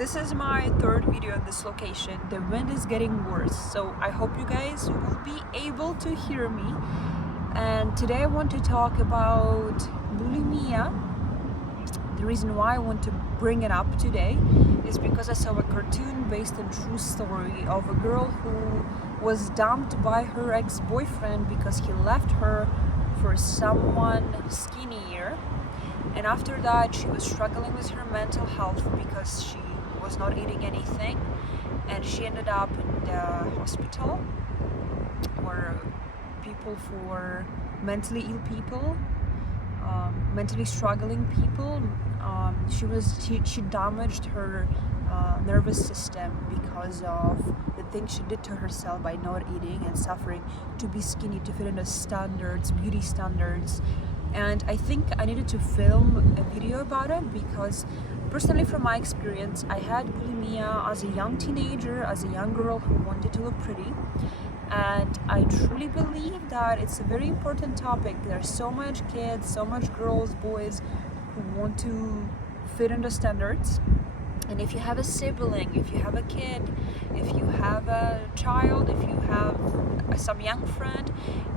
this is my third video in this location. The wind is getting worse, so I hope you guys will be able to hear me. And today I want to talk about bulimia. The reason why I want to bring it up today is because I saw a cartoon based on true story of a girl who was dumped by her ex-boyfriend because he left her for someone skinnier. And after that, she was struggling with her mental health because she was not eating anything, and she ended up in the hospital or people for mentally ill people, mentally struggling people. She damaged her nervous system because of the things she did to herself by not eating and suffering to be skinny, to fit into standards, beauty standards. And I think I needed to film a video about it because personally, from my experience, I had bulimia as a young teenager, as a young girl who wanted to look pretty. And I truly believe that it's a very important topic. There's so much kids, so much girls, boys who want to fit into standards. And if you have a sibling, if you have a kid, if you have a child, if you have some young friend,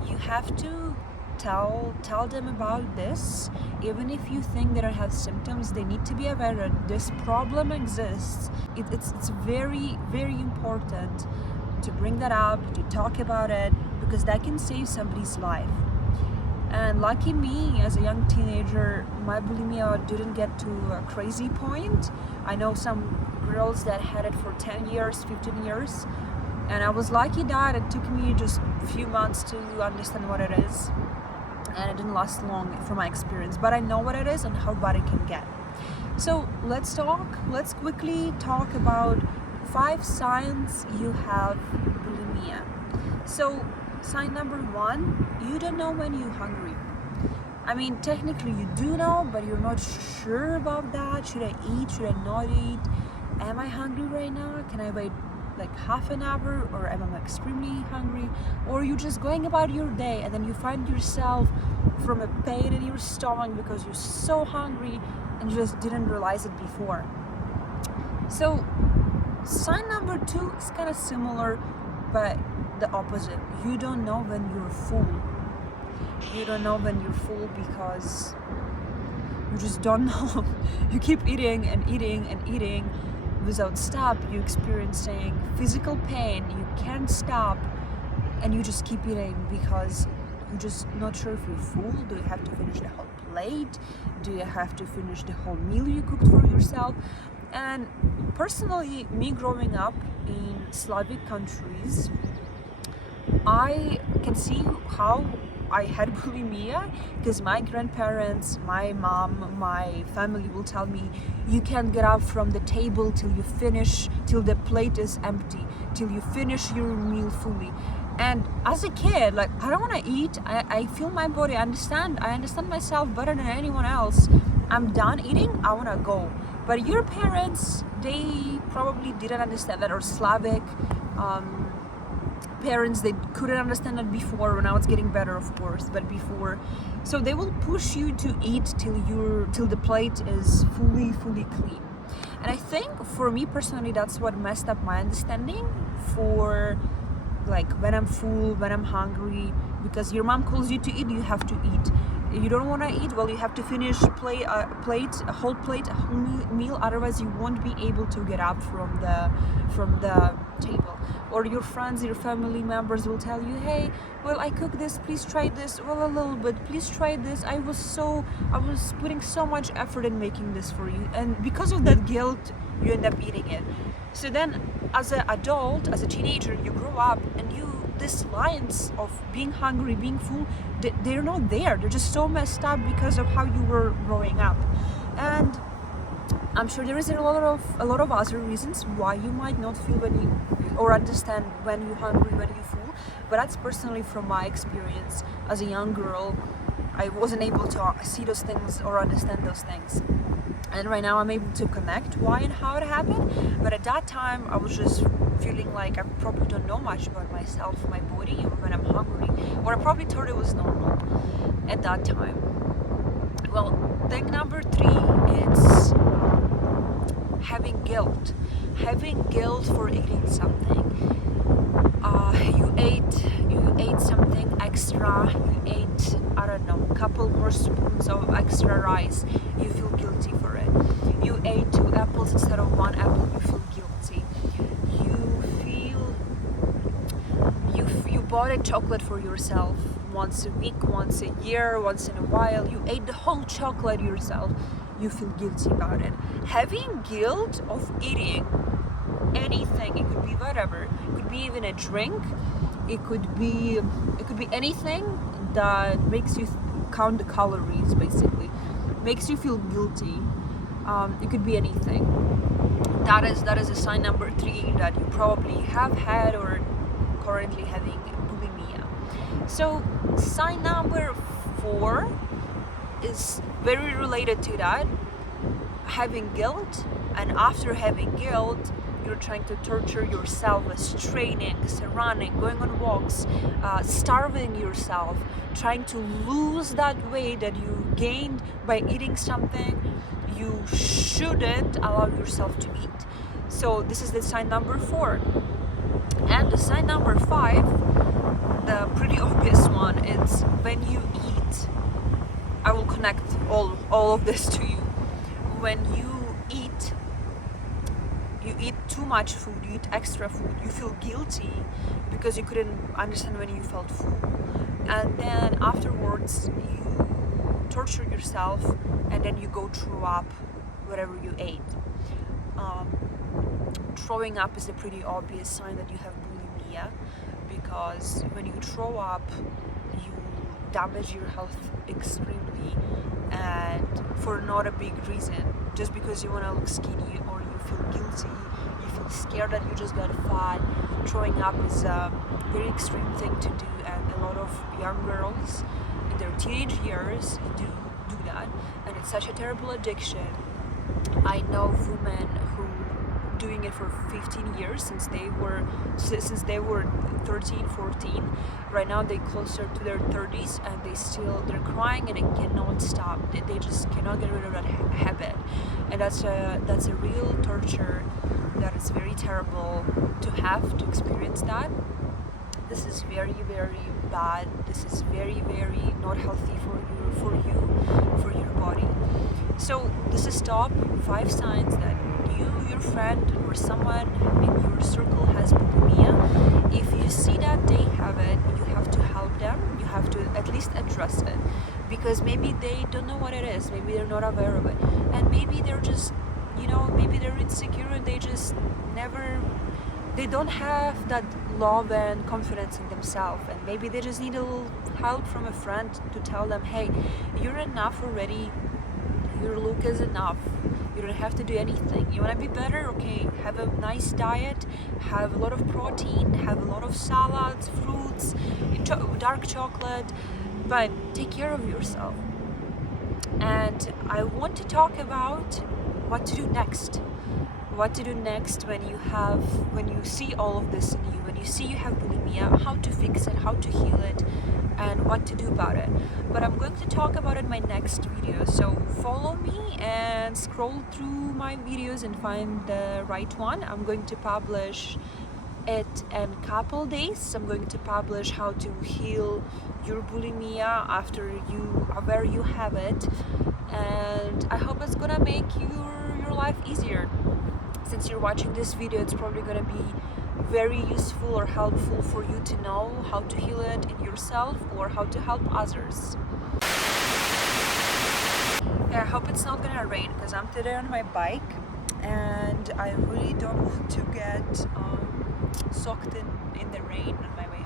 you have to tell them about this. Even if you think they don't have symptoms, they need to be aware that this problem exists. It's very, very important to bring that up, to talk about it, because that can save somebody's life. And lucky me, as a young teenager, my bulimia didn't get to a crazy point. I know some girls that had it for 10 years, 15 years, and I was lucky that it took me just a few months to understand what it is. And it didn't last long from my experience, but I know what it is and how bad it can get. So let's quickly talk about 5 signs you have bulimia. So sign number 1, you don't know when you're hungry. I mean, technically you do know, but you're not sure about that. Should I eat? Should I not eat? Am I hungry right now? Can I wait like half an hour, or am I extremely hungry? Or you're just going about your day and then you find yourself from a pain in your stomach because you're so hungry and you just didn't realize it before. So sign number 2 is kind of similar, but the opposite. You don't know when you're full. You don't know when you're full because you just don't know. You keep eating and eating and eating without stop. You're experiencing physical pain. You can't stop, and you just keep eating because you're just not sure if you're full. Do you have to finish the whole plate? Do you have to finish the whole meal you cooked for yourself? And personally, me growing up in Slavic countries, I can see how I had bulimia because my grandparents, my mom, my family will tell me, you can't get up from the table till you finish, till the plate is empty, till you finish your meal fully. And as a kid, like, I don't want to eat. I feel my body. I understand myself better than anyone else. I'm done eating. I want to go. But your parents, they probably didn't understand that, or Slavic parents, they couldn't understand that before. Now it's getting better, of course, but before. So they will push you to eat till the plate is fully clean. And I think for me personally, that's what messed up my understanding for like when I'm full, when I'm hungry, because your mom calls you to eat, you have to eat. You don't want to eat, well, you have to finish a whole meal, otherwise you won't be able to get up from the table. Or your friends, your family members will tell you, hey, well, I cooked this, please try this. Well, a little bit, please try this. I was putting so much effort in making this for you, and because of that guilt, you end up eating it. So then, as an adult, as a teenager, you grow up and these lines of being hungry, being full, they're not there. They're just so messed up because of how you were growing up. And I'm sure there is a lot of other reasons why you might not feel or understand when you're hungry, when you're full. But that's personally from my experience as a young girl. I wasn't able to see those things or understand those things. And right now I'm able to connect why and how it happened. But at that time, I was just feeling like I probably don't know much about myself, my body, or when I'm hungry. Or I probably thought it was normal at that time. Well, thing number 3 is having guilt for eating something. You ate something extra, you ate, I don't know, a couple more spoons of extra rice, you feel guilty for it. You ate 2 apples instead of 1 apple, you feel guilty. You bought a chocolate for yourself once a week, once a year, once in a while, you ate the whole chocolate yourself, you feel guilty about it. Having guilt of eating anything, it could be whatever, it could be even a drink, it could be anything that makes you count the calories, basically makes you feel guilty. It could be anything. That is a sign number 3 that you probably have had or currently having bulimia. So sign number 4 is very related to that, having guilt, and after having guilt you're trying to torture yourself with training, running, going on walks, starving yourself, trying to lose that weight that you gained by eating something you shouldn't allow yourself to eat. So this is the sign number 4. And the sign number 5, the pretty obvious one, is when you eat. I will connect all of this to you. When you eat too much food, you eat extra food, you feel guilty because you couldn't understand when you felt full. And then afterwards you torture yourself and then you go throw up whatever you ate. Throwing up is a pretty obvious sign that you have bulimia, because when you throw up you damage your health extremely, and for not a big reason, just because you want to look skinny or you feel guilty, you feel scared that you just got fat. Throwing up is a very extreme thing to do, and a lot of young girls in their teenage years do that, and it's such a terrible addiction. I know women who doing it for 15 years since they were 13, 14. Right now they're closer to their 30s and they're crying and they cannot stop. They just cannot get rid of that habit, and that's a real torture. That is very terrible to have to experience that. This is very, very bad. This is very, very not healthy for your body. So this is top 5 signs that your friend or someone in your circle has bulimia. If you see that they have it, you have to help them. You have to at least address it, because maybe they don't know what it is. Maybe they're not aware of it, and maybe they're just, maybe they're insecure and they don't have that love and confidence in themselves, and maybe they just need a little help from a friend to tell them, hey, you're enough already, your look is enough, you don't have to do anything. You want to be better? Okay, have a nice diet, have a lot of protein, have a lot of salads, fruits, dark chocolate, but take care of yourself. And I want to talk about what to do next. What to do next when you see all of this in you, when you see you have bulimia, how to fix it, how to heal it, and what to do about it. But I'm going to talk about it in my next video, so follow me and scroll through my videos and find the right one. I'm going to publish it in a couple days. I'm going to publish how to heal your bulimia after where you have it, and I hope it's gonna make your life easier. Since you're watching this video, it's probably going to be very useful or helpful for you to know how to heal it in yourself or how to help others. Yeah, I hope it's not going to rain, because I'm today on my bike and I really don't want to get soaked in the rain on my way